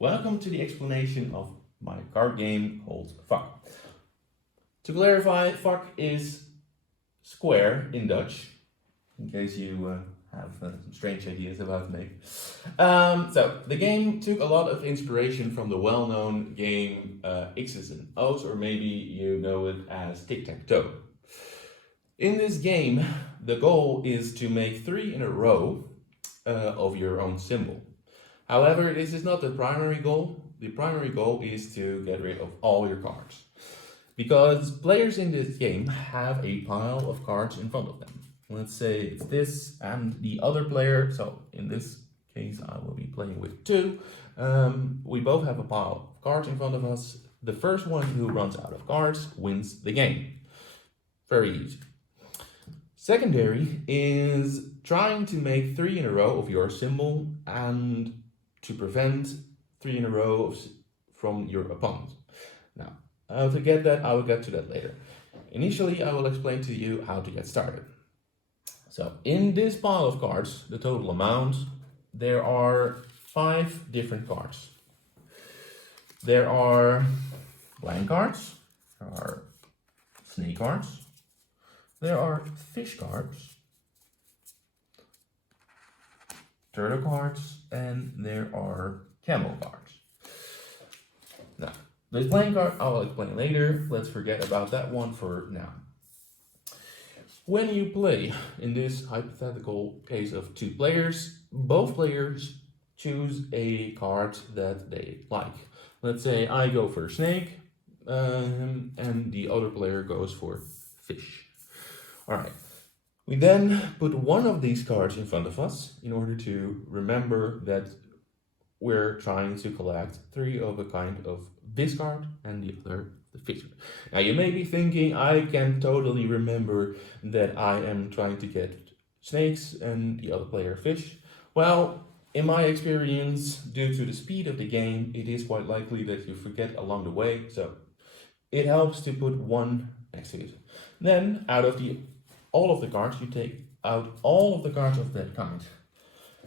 Welcome to the explanation of my card game called Fuck. To clarify, Fuck is square in Dutch, in case you have some strange ideas about me. So, the game took a lot of inspiration from the well-known game X's and O's, or maybe you know it as tic-tac-toe. In this game, the goal is to make 3 in a row of your own symbol. However, this is not the primary goal. The primary goal is to get rid of all your cards. Because players in this game have a pile of cards in front of them. Let's say it's this and the other player, so in this case I will be playing with 2. We both have a pile of cards in front of us. The first one who runs out of cards wins the game. Very easy. Secondary is trying to make 3 in a row of your symbol and to prevent 3 in a row from your opponent. Now, how to get that, I will get to that later. Initially, I will explain to you how to get started. So, in this pile of cards, the total amount, there are 5 different cards. There are blank cards, there are snake cards, there are fish cards, turtle cards, and there are camel cards. Now, this blank card I will explain later. Let's forget about that one for now. When you play, in this hypothetical case of 2 players, both players choose a card that they like. Let's say I go for snake, and the other player goes for fish. Alright. We then put one of these cards in front of us in order to remember that we're trying to collect 3 of a kind of this card and the other the fish. Now you may be thinking, I can totally remember that I am trying to get snakes and the other player fish. Well, in my experience, due to the speed of the game, it is quite likely that you forget along the way, so it helps to put one next to it. Then, out of all of the cards, you take out all of the cards of that kind.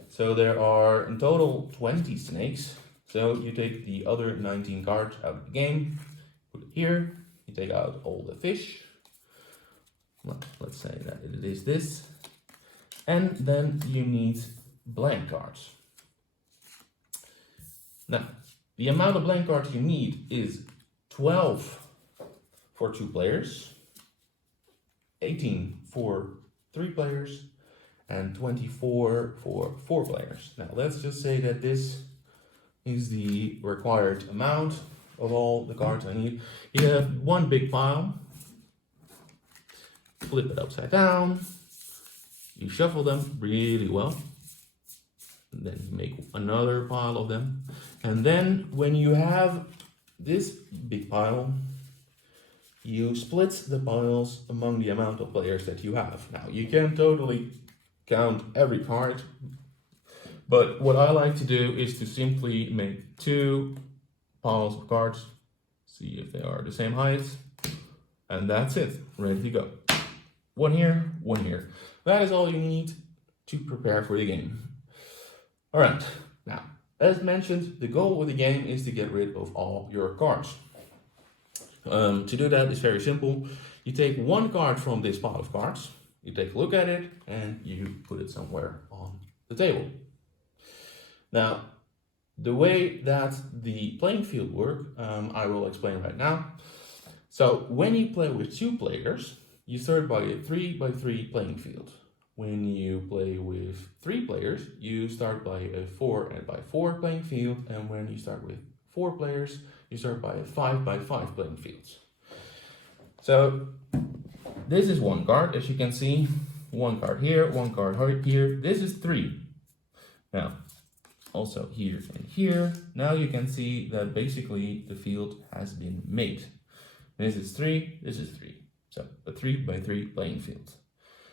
So there are in total 20 snakes. So you take the other 19 cards out of the game, put it here, you take out all the fish. Well, let's say that it is this. And then you need blank cards. Now, the amount of blank cards you need is 12 for 2 players, 18 for 3 players, and 24 for 4 players. Now let's just say that this is the required amount of all the cards I need. You have one big pile, flip it upside down, you shuffle them really well, and then you make another pile of them. And then when you have this big pile, you split the piles among the amount of players that you have. Now, you can totally count every card, but what I like to do is to simply make 2 piles of cards, see if they are the same height, and that's it, ready to go. One here, one here. That is all you need to prepare for the game. Alright, now, as mentioned, the goal of the game is to get rid of all your cards. To do that is very simple. You take one card from this pile of cards, you take a look at it, and you put it somewhere on the table. Now, the way that the playing field works, I will explain right now. So, when you play with 2 players, you start by a 3x3 playing field. When you play with 3 players, you start by a 4x4 playing field, and when you start with 4 players, you start by a 5x5 playing field. So this is one card, as you can see, one card here, one card here. This is 3. Now, also here and here. Now you can see that basically the field has been made. This is 3, this is 3. So a 3x3 playing field.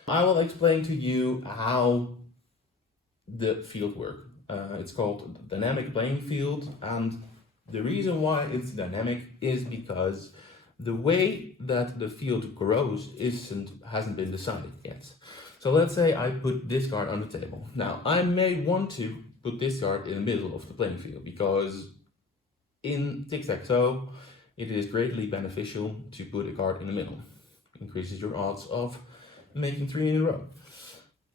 I will explain to you how the field works. It's called dynamic playing field, and the reason why it's dynamic is because the way that the field grows hasn't been decided yet. So let's say I put this card on the table. Now, I may want to put this card in the middle of the playing field because in tic-tac-toe, it is greatly beneficial to put a card in the middle. Increases your odds of making 3 in a row.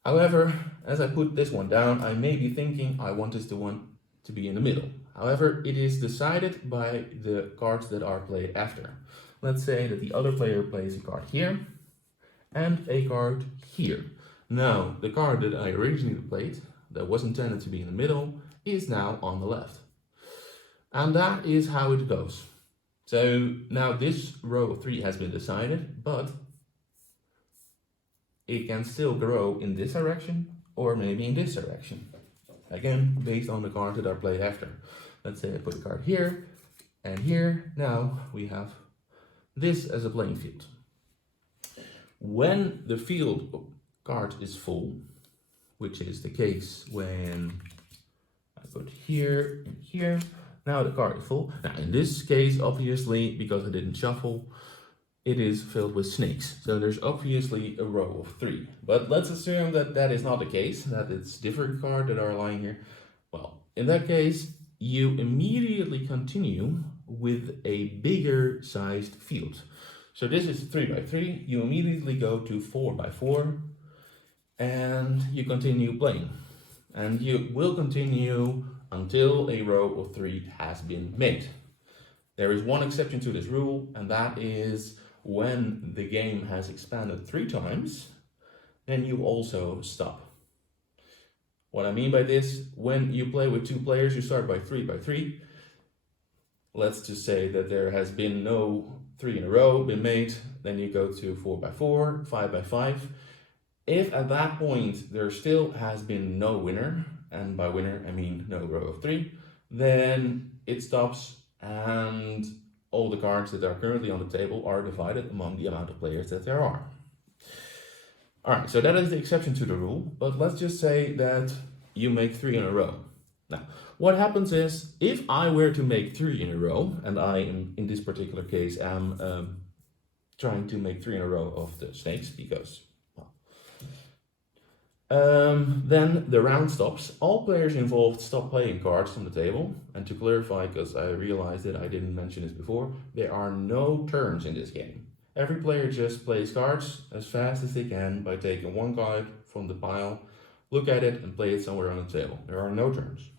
However, as I put this one down, I may be thinking I want this one to be in the middle. However, it is decided by the cards that are played after. Let's say that the other player plays a card here and a card here. Now, the card that I originally played, that was intended to be in the middle, is now on the left. And that is how it goes. So now this row of 3 has been decided, but it can still grow in this direction or maybe in this direction. Again, based on the cards that are played after. Let's say I put a card here and here. Now we have this as a playing field. When the field of cards is full, which is the case when I put here and here, now the card is full. Now in this case, obviously, because I didn't shuffle, it is filled with snakes. So there's obviously a row of 3. But let's assume that that is not the case, that it's different cards that are lying here. Well, in that case, you immediately continue with a bigger sized field. So this is 3 by 3. You immediately go to 4 by 4 and you continue playing. And you will continue until a row of 3 has been made. There is one exception to this rule, and that is when the game has expanded 3 times, then you also stop. What I mean by this, when you play with 2 players, you start by 3 by 3. Let's just say that there has been no 3 in a row been made, then you go to 4 by 4, 5 by 5. If at that point there still has been no winner, and by winner I mean no row of 3, then it stops and all the cards that are currently on the table are divided among the amount of players that there are. Alright, so that is the exception to the rule, but let's just say that you make 3 in a row. Now, what happens is, if I were to make 3 in a row, and I am, in this particular case, am trying to make 3 in a row of the snakes, because, then the round stops. All players involved stop playing cards from the table. And to clarify, because I realized that I didn't mention this before, there are no turns in this game. Every player just plays cards as fast as they can by taking one card from the pile, look at it, and play it somewhere on the table. There are no turns.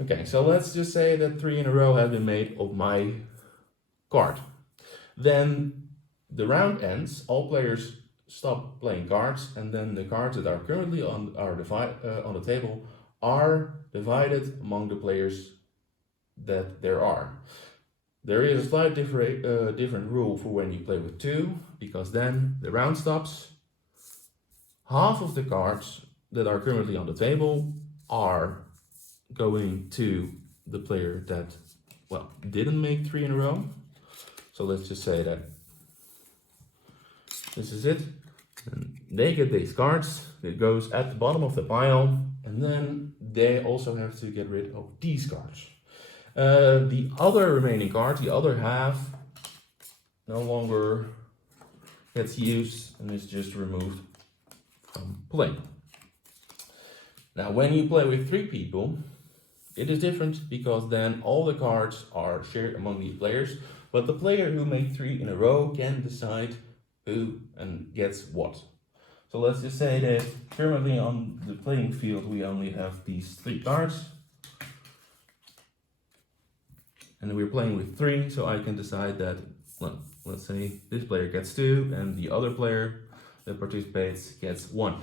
Okay, so let's just say that 3 in a row have been made of my card. Then the round ends, all players stop playing cards, and then the cards that are currently on the table are divided among the players that there are. There is a slight different rule for when you play with 2, because then the round stops. Half of the cards that are currently on the table are going to the player that, well, didn't make 3 in a row. So let's just say that this is it. And they get these cards. It goes at the bottom of the pile, and then they also have to get rid of these cards. The other remaining cards, the other half, no longer gets used and is just removed from play. Now, when you play with 3 people, it is different, because then all the cards are shared among the players, but the player who made 3 in a row can decide who and gets what. So let's just say that currently on the playing field we only have these 3 cards. And we're playing with 3, so I can decide that, well, let's say this player gets 2 and the other player that participates gets 1.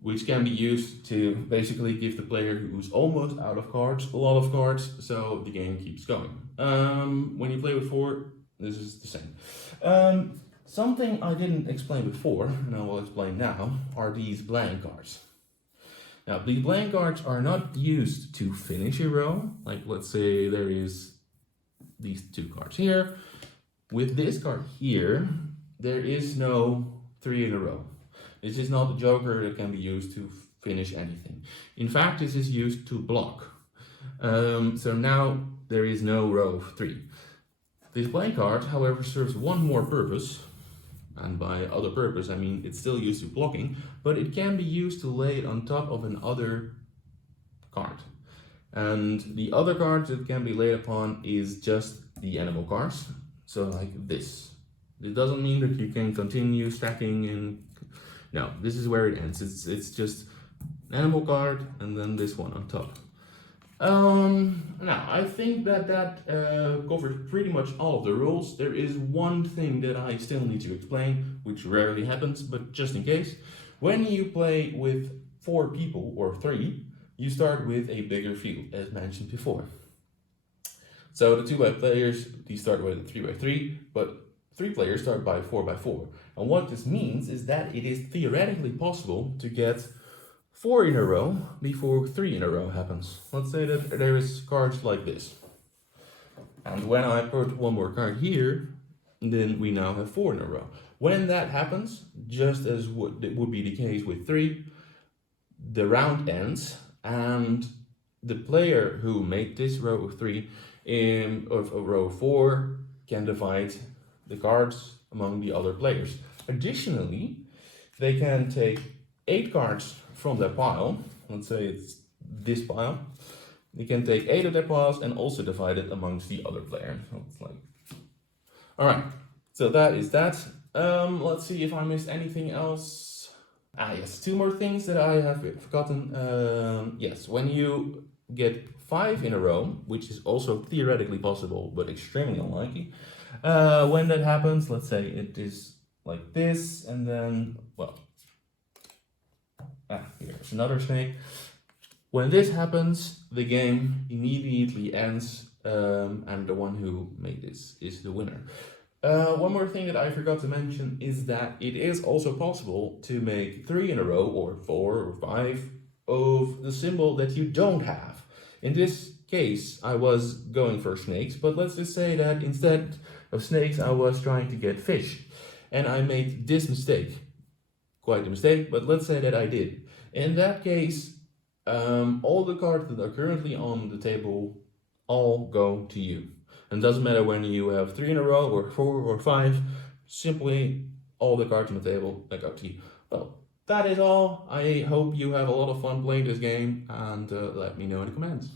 Which can be used to basically give the player who's almost out of cards a lot of cards, so the game keeps going. When you play with 4, this is the same. Something I didn't explain before, and I will explain now, are these blank cards. Now, these blank cards are not used to finish a row. Like, let's say there is these 2 cards here. With this card here, there is no 3 in a row. This is not a joker that can be used to finish anything. In fact, this is used to block. So now there is no row of 3. This blank card, however, serves one more purpose. And by other purpose, I mean it's still used to blocking, but it can be used to lay it on top of another card. And the other cards that can be laid upon is just the animal cards. So like this. It doesn't mean that you can continue stacking and no, this is where it ends. It's just an animal card and then this one on top. Now I think that covers pretty much all of the rules. There is one thing that I still need to explain, which rarely happens, but just in case. When you play with 4 people or 3, you start with a bigger field, as mentioned before. So the 2x players, they start with a 3x3, but 3 players start by 4x4. And what this means is that it is theoretically possible to get 4 in a row before 3 in a row happens. Let's say that there is cards like this. And when I put one more card here, then we now have 4 in a row. When that happens, just as would be the case with 3, the round ends and the player who made this row of 3 of row 4 can divide the cards among the other players. Additionally, they can take 8 cards from their pile, let's say it's this pile, they can take 8 of their piles and also divide it amongst the other player. So it's like, alright, so that is that. Let's see if I missed anything else. Yes, 2 more things that I have forgotten. Yes, when you get 5 in a row, which is also theoretically possible, but extremely unlikely, when that happens, let's say it is like this, and then, well, here's another snake. When this happens, the game immediately ends, and the one who made this is the winner. One more thing that I forgot to mention is that it is also possible to make 3 in a row, or 4 or 5, of the symbol that you don't have. In this case, I was going for snakes, but let's just say that instead of snakes, I was trying to get fish. And I made this mistake. Quite a mistake, but let's say that I did. In that case, all the cards that are currently on the table all go to you. And it doesn't matter when you have 3 in a row or 4 or 5, simply all the cards on the table that go to you. Well, that is all. I hope you have a lot of fun playing this game, and let me know in the comments.